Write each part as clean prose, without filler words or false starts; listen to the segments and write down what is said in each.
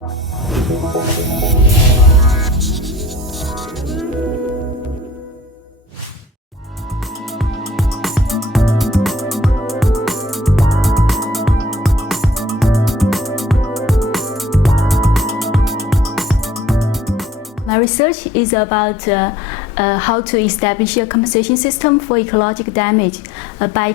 My research is about how to establish a compensation system for ecological damage. By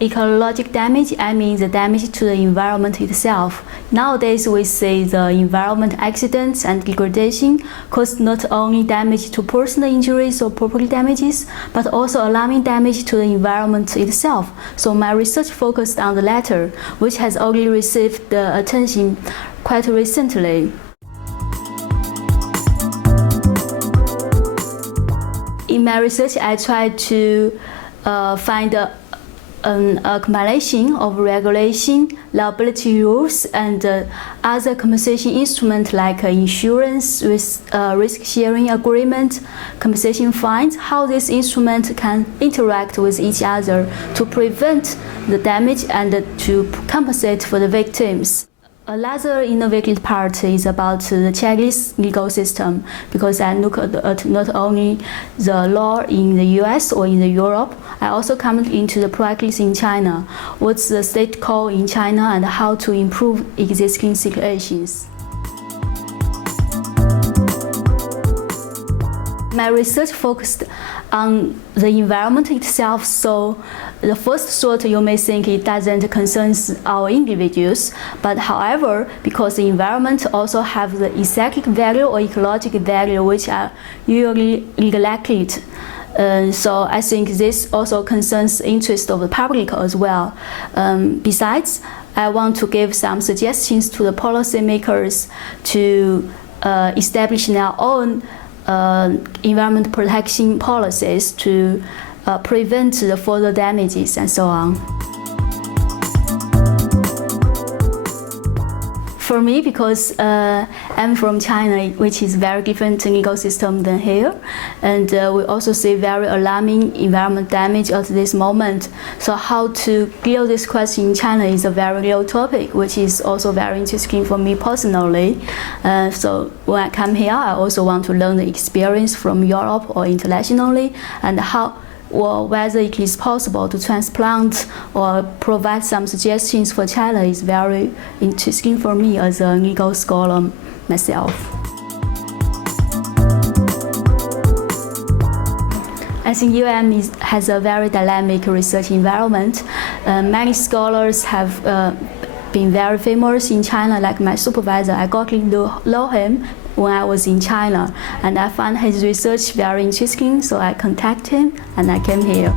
ecological damage, I mean the damage to the environment itself. Nowadays, we see the environment accidents and degradation cause not only damage to personal injuries or property damages, but also alarming damage to the environment itself. So my research focused on the latter, which has already received attention quite recently. In my research, I tried to find an accumulation of regulation, liability rules, and other compensation instruments like insurance, risk-sharing agreement, compensation fines, how these instruments can interact with each other to prevent the damage and to compensate for the victims. Another innovative part is about the Chinese legal system, because I look at not only the law in the US or in Europe, I also come into the practice in China. What's the state code in China and how to improve existing situations. My research focused on the environment itself, so the first thought you may think it doesn't concern our individuals, but however, because the environment also have the aesthetic value or ecological value which are usually neglected. So I think this also concerns the interest of the public as well. Besides, I want to give some suggestions to the policymakers to establish their own environment protection policies to prevent the further damages and so on. For me, because I'm from China, which is very different legal system than here, and we also see very alarming environment damage at this moment. So how to deal this question in China is a very real topic, which is also very interesting for me personally. So when I come here, I also want to learn the experience from Europe or internationally, and how or whether it is possible to transplant or provide some suggestions for China is very interesting for me as a legal scholar myself. I think has a very dynamic research environment. Many scholars have been very famous in China, like my supervisor. I got to know him when I was in China, and I found his research very interesting, so I contacted him and I came here.